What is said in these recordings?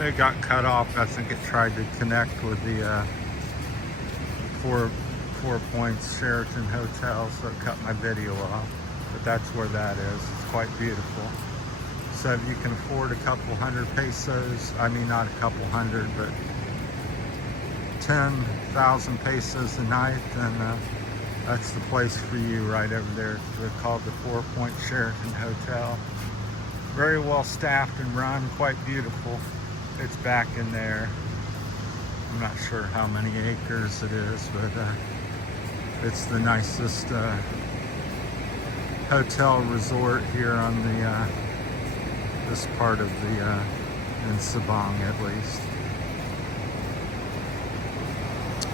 It got cut off. I think it tried to connect with the Four Points Sheraton Hotel, so it cut my video off. But that's where that is. It's quite beautiful. So if you can afford a couple hundred pesos, I mean not a couple hundred, but 10,000 pesos a night, then that's the place for you right over there. They're called the 4 Point Sheraton Hotel. Very well staffed and run, quite beautiful. It's back in there. I'm not sure how many acres it is, but it's the nicest hotel resort here on the this part of the in Sabang at least.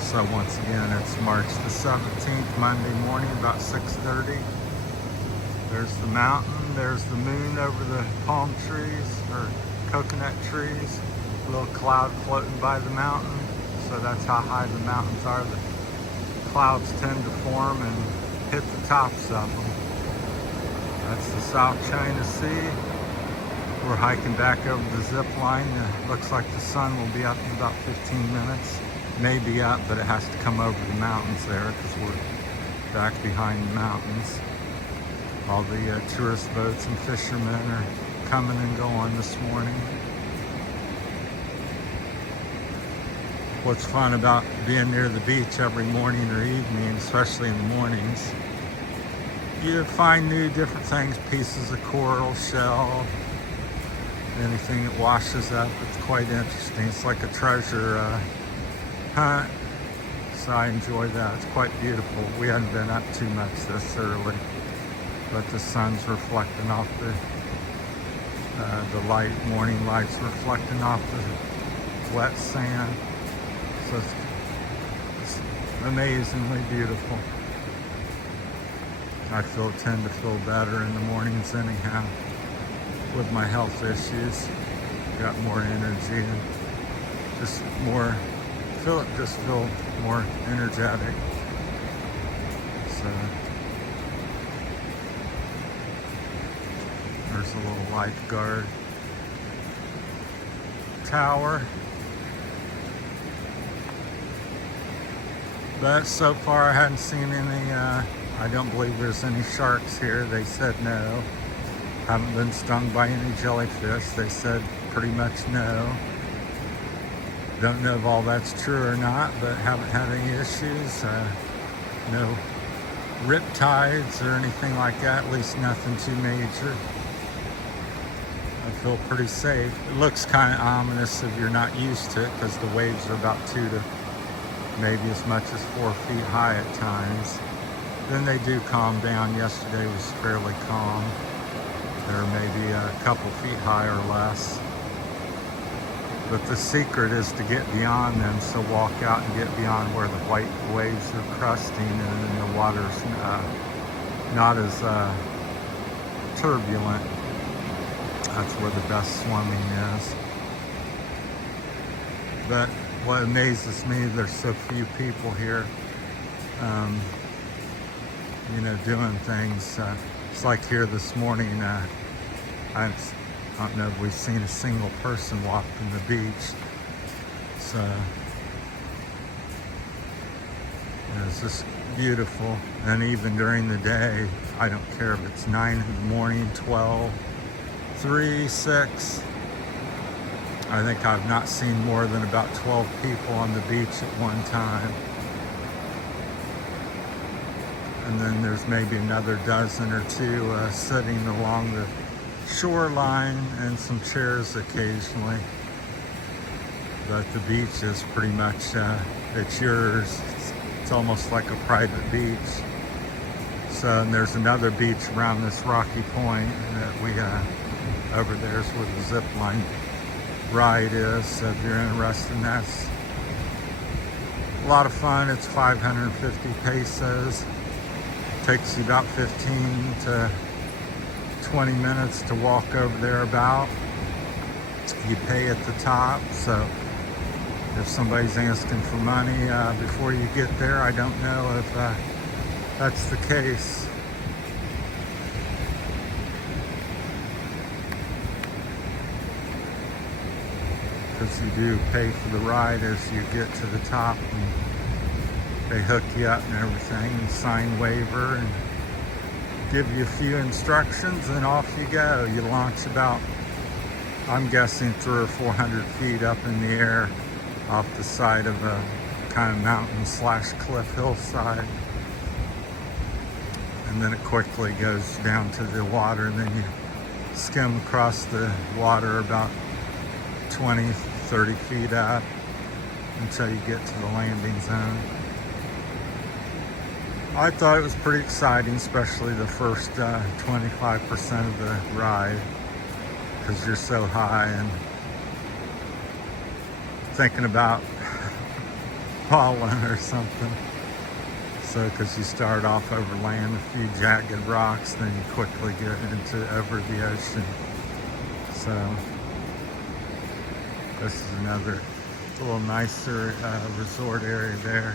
So once again, it's March the 17th, Monday morning, about 6:30. There's the mountain, there's the moon over the palm trees, or coconut trees. A little cloud floating by the mountain. So that's how high the mountains are. The clouds tend to form and hit the tops of them. That's the South China Sea. We're hiking back over the zip line. Looks like the sun will be up in about 15 minutes. Maybe up, but it has to come over the mountains there because we're back behind the mountains. All the tourist boats and fishermen are coming and going this morning. What's fun about being near the beach every morning or evening, especially in the mornings, you find new different things, pieces of coral, shell, anything that washes up. It's quite interesting. It's like a treasure hunt, so I enjoy that. It's quite beautiful. We hadn't been up too much this early, but the sun's reflecting off the light, morning light's reflecting off the wet sand. So it's amazingly beautiful. I tend to feel better in the mornings anyhow with my health issues. Got more energy and just more, feel more energetic. So there's a little lifeguard tower. But so far I hadn't seen any, I don't believe there's any sharks here. They said no. Haven't been stung by any jellyfish. They said pretty much no. Don't know if all that's true or not, but haven't had any issues. No riptides or anything like that, at least nothing too major. I feel pretty safe. It looks kind of ominous if you're not used to it because the waves are about 2 to maybe as much as 4 feet high at times. Then they do calm down. Yesterday was fairly calm. They're maybe a couple feet high or less. But the secret is to get beyond them, so walk out and get beyond where the white waves are cresting and then the water's not as turbulent. That's where the best swimming is. But what amazes me, there's so few people here, you know, doing things. It's like here this morning, I don't know if we've seen a single person walk from the beach. So it's just beautiful. And even during the day, I don't care if it's 9 in the morning, 12, 3, 6. I think I've not seen more than about 12 people on the beach at one time. And then there's maybe another dozen or two sitting along the shoreline and some chairs occasionally. But the beach is pretty much, it's yours. It's almost like a private beach. So, and there's another beach around this rocky point that we, over there's where the zip line ride is. So if you're interested in that, it's a lot of fun. It's 550 pesos. Takes you about 15 to 20 minutes to walk over there about. You pay at the top, so if somebody's asking for money before you get there, I don't know if that's the case. because you do pay for the ride as you get to the top, and they hook you up and everything, and sign waiver and give you a few instructions, and off you go. You launch about, I'm guessing, 300 or 400 feet up in the air off the side of a kind of mountain / cliff hillside, and then it quickly goes down to the water, and then you skim across the water about 20, 30 feet up until you get to the landing zone. I thought it was pretty exciting, especially the first 25% of the ride, because you're so high, and thinking about falling or something. So, because you start off over land, a few jagged rocks, then you quickly get over the ocean. So, this is another little nicer resort area there.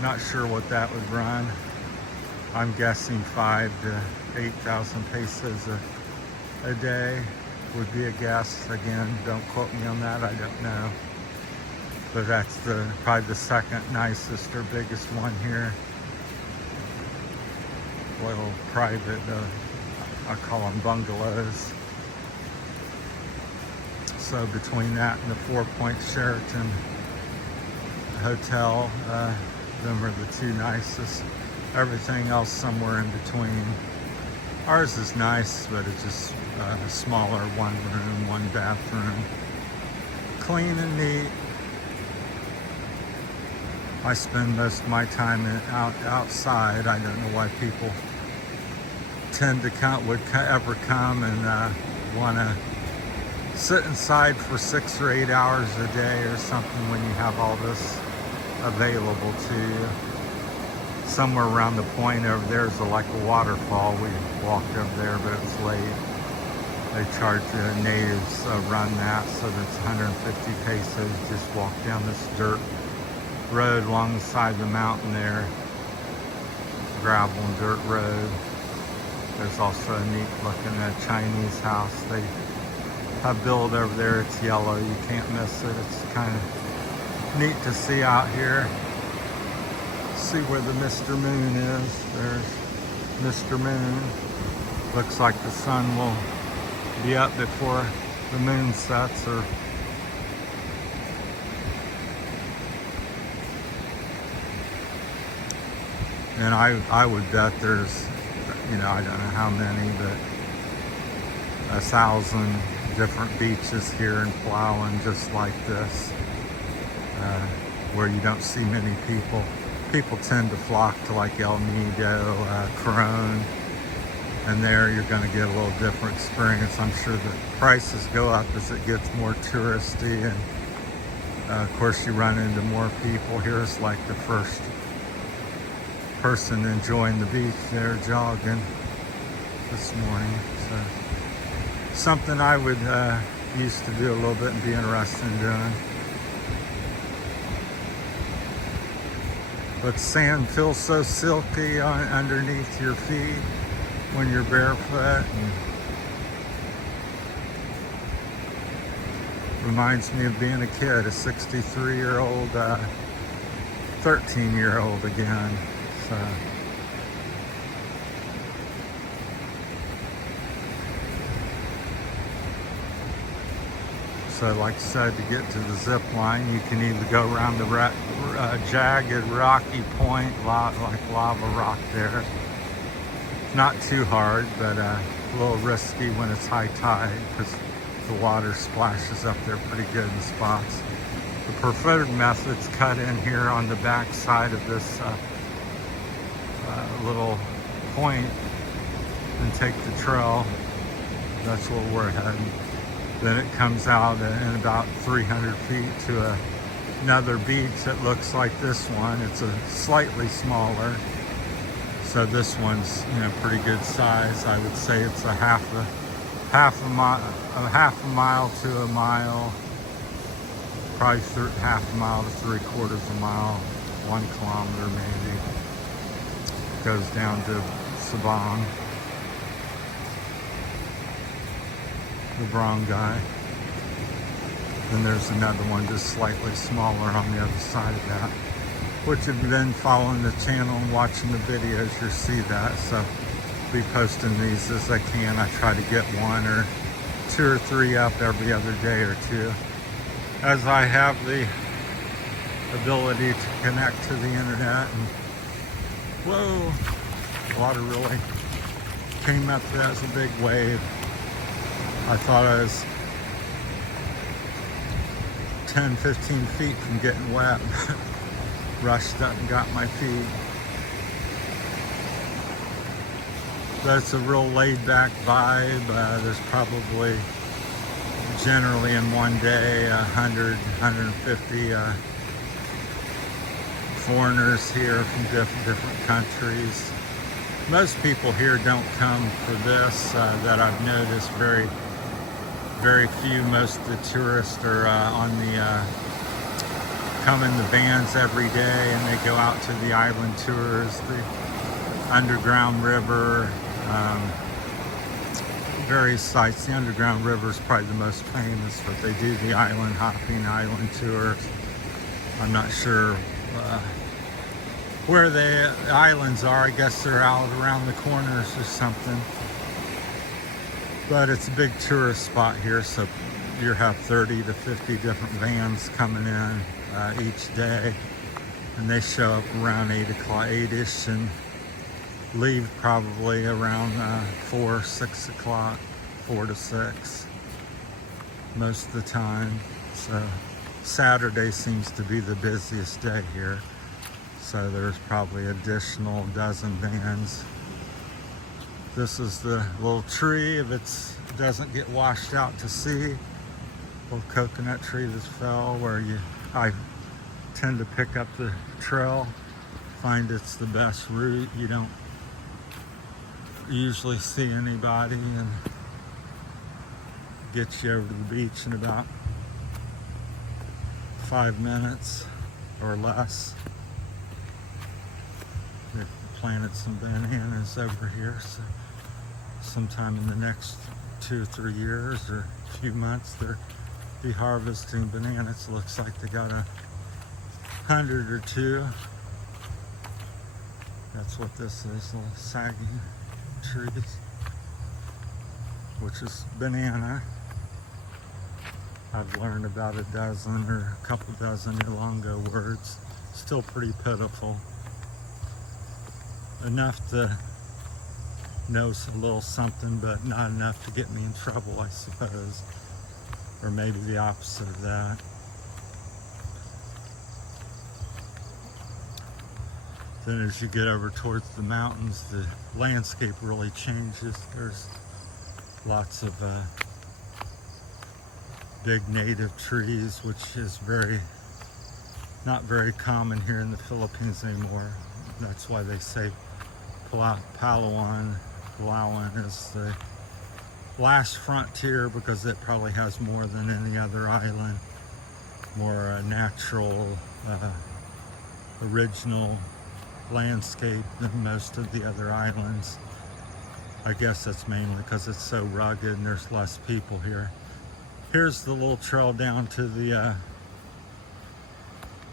Not sure what that would run. I'm guessing 5,000 to 8,000 pesos a day would be a guess. Again, don't quote me on that, I don't know. But that's probably the second nicest or biggest one here. Little private, I call them bungalows. So between that and the 4 Point Sheraton Hotel, them are the two nicest. Everything else somewhere in between. Ours is nice, but it's just a smaller, one room, one bathroom. Clean and neat. I spend most of my time outside. I don't know why people tend to ever come and want to sit inside for 6 or 8 hours a day or something when you have all this available to you. Somewhere around the point over there is like a waterfall. We walked over there, but it was late. They charge the natives run that, so that's 150 pesos. Just walk down this dirt road along the side of the mountain there, gravel and dirt road. There's also a neat looking Chinese house they have built over there. It's yellow, you can't miss it. It's kind of neat to see out here. See where the Mr. Moon is. There's Mr. Moon. Looks like the sun will be up before the moon sets, or and I would bet there's, I don't know how many, but 1,000 different beaches here in Palawan just like this, where you don't see many people. People tend to flock to like El Nido, Corona, and there you're going to get a little different experience. I'm sure the prices go up as it gets more touristy, and of course you run into more people. Here's like the first person enjoying the beach there jogging this morning. So something I would used to do a little bit and be interested in doing. But sand feels so silky underneath your feet when you're barefoot, and reminds me of being a kid, a 63-year-old, 13-year-old again. So like I said, to get to the zip line, you can either go around the jagged rocky point, like lava rock there. Not too hard, but a little risky when it's high tide, because the water splashes up there pretty good in spots. The preferred method's cut in here on the back side of this little point and take the trail. That's where we're heading. Then it comes out in about 300 feet to another beach that looks like this one. It's a slightly smaller. So this one's pretty good size. I would say it's a half a mile to a mile, probably half a mile to 3/4 of a mile, 1 kilometer maybe. Goes down to Sabang, the barangay. Then there's another one just slightly smaller on the other side of that. Which, if you've been following the channel and watching the videos, you'll see that. So be posting these as I can. I try to get one or two or three up every other day or two, as I have the ability to connect to the internet. And whoa, water really came up. That was a big wave. I thought I was 10, 15 feet from getting wet. Rushed up and got my feet. But it's a real laid-back vibe. There's probably, generally in one day, 100, 150 foreigners here from different countries. Most people here don't come for this. That I've noticed, very few. Most of the tourists are on the come in the vans every day, and they go out to the island tours, the underground river, various sites. The underground river is probably the most famous, but they do the island hopping, island tours. I'm not sure where the islands are. I guess they're out around the corners or something. But it's a big tourist spot here, so you have 30 to 50 different vans coming in each day, and they show up around 8 o'clock, 8ish, and leave probably around 4, 6 o'clock, 4 to 6 most of the time. So Saturday seems to be the busiest day here, so there's probably additional dozen vans. This is the little tree. If it doesn't get washed out to sea, little coconut tree that fell, where I tend to pick up the trail, find it's the best route. You don't usually see anybody, and gets you over to the beach in about 5 minutes or less. They've planted some bananas over here, so sometime in the next 2 or 3 years or a few months they'll be harvesting bananas. Looks like they got 100 or 2. That's what this is, little sagging trees, which is banana. I've learned about a dozen or a couple dozen Ilongo words. Still pretty pitiful. Enough to know a little something, but not enough to get me in trouble, I suppose. Or maybe the opposite of that. Then as you get over towards the mountains, the landscape really changes. There's lots of big native trees, which is not very common here in the Philippines anymore. That's why they say Palawan is the last frontier, because it probably has more than any other island, more natural, original landscape than most of the other islands. I guess that's mainly because it's so rugged and there's less people here. Here's the little trail down to the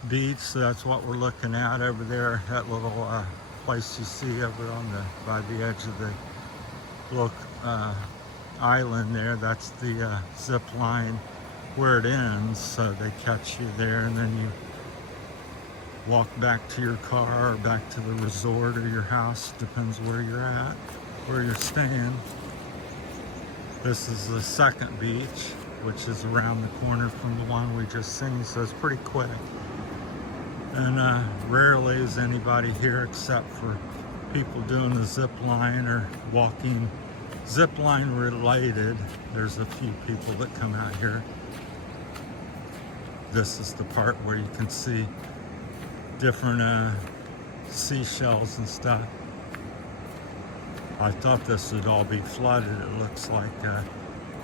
beach, so that's what we're looking at over there. That little place you see over on by the edge of the little island there, that's the zip line where it ends. So they catch you there, and then you walk back to your car or back to the resort or your house, depends where you're at, where you're staying. This is the second beach, which is around the corner from the one we just seen, so it's pretty quick. And rarely is anybody here except for people doing the zip line or walking zip line related. There's a few people that come out here. This is the part where you can see different seashells and stuff. I thought this would all be flooded. It looks like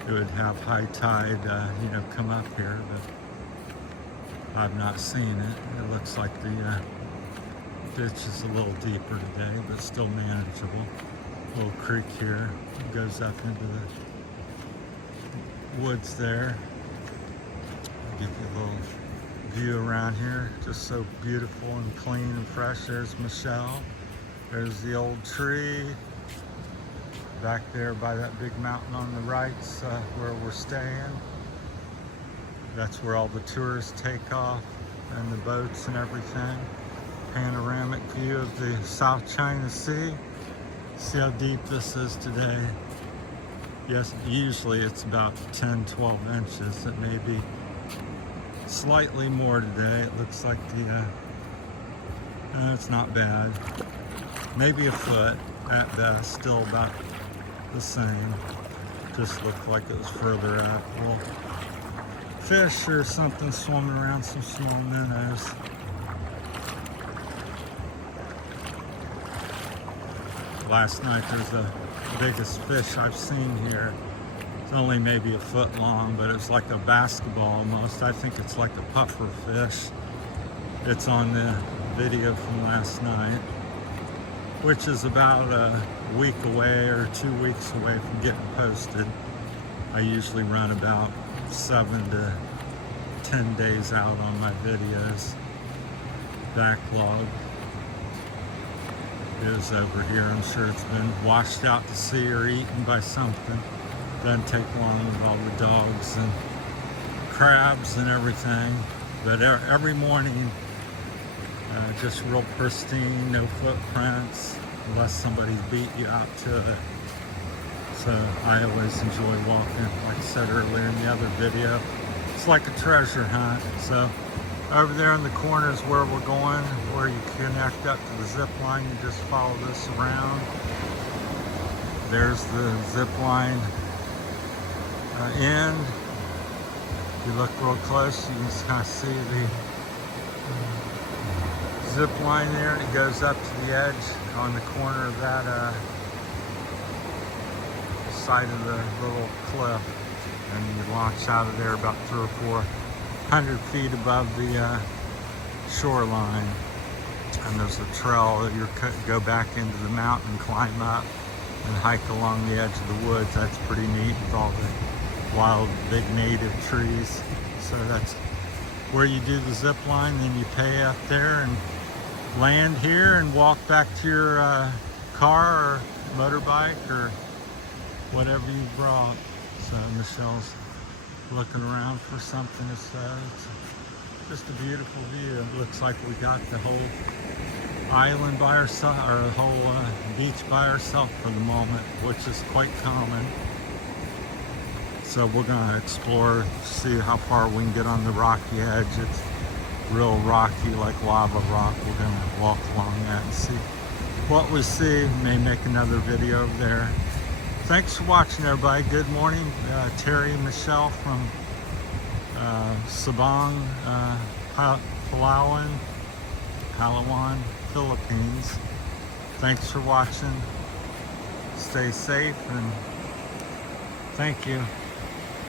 it would have high tide, come up here, but I've not seen it. It looks like the ditch is a little deeper today, but still manageable. Little creek here goes up into the woods there. give you a little view around here. Just so beautiful and clean and fresh. There's Michelle. There's the old tree. Back there by that big mountain on the right's where we're staying. That's where all the tourists take off and the boats and everything. Panoramic view of the South China Sea. See how deep this is today. Yes, usually it's about 10, 12 inches. It may be slightly more today. It looks like it's not bad. Maybe a foot at best, still about the same. Just looked like it was further up. Well, fish or something swimming around, some small minnows. Last night there's the biggest fish I've seen here. It's only maybe a foot long, but it's like a basketball almost. I think it's like a puffer fish. It's on the video from last night, which is about a week away or 2 weeks away from getting posted. I usually run about 7 to 10 days out on my videos. Backlog is over here. I'm sure it's been washed out to sea or eaten by something. Doesn't take long with all the dogs and crabs and everything. But every morning, just real pristine, no footprints, unless somebody's beat you out to it. So I always enjoy walking. Like I said earlier in the other video, it's like a treasure hunt. So over there in the corner is where we're going, where you connect up to the zip line. You just follow this around. There's the zip line end. If you look real close, you can just kind of see the zip line there, and it goes up to the edge on the corner of that side of the little cliff, and you launch out of there about 300 or 400 feet above the shoreline. And there's a trail that you go back into the mountain, climb up, and hike along the edge of the woods. That's pretty neat with all the wild, big native trees. So that's where you do the zip line, then you pay up there and land here and walk back to your car or motorbike or whatever you brought. So Michelle's looking around for something to say. It's just a beautiful view. It looks like we got the whole island by ourselves, or the whole beach by ourselves for the moment, which is quite common. So we're gonna explore, see how far we can get on the rocky edge. It's real rocky, like lava rock. We're gonna walk along that and see what we see. May make another video over there. Thanks for watching, everybody. Good morning. Terry and Michelle from Sabang, Palawan, Philippines. Thanks for watching. Stay safe and thank you.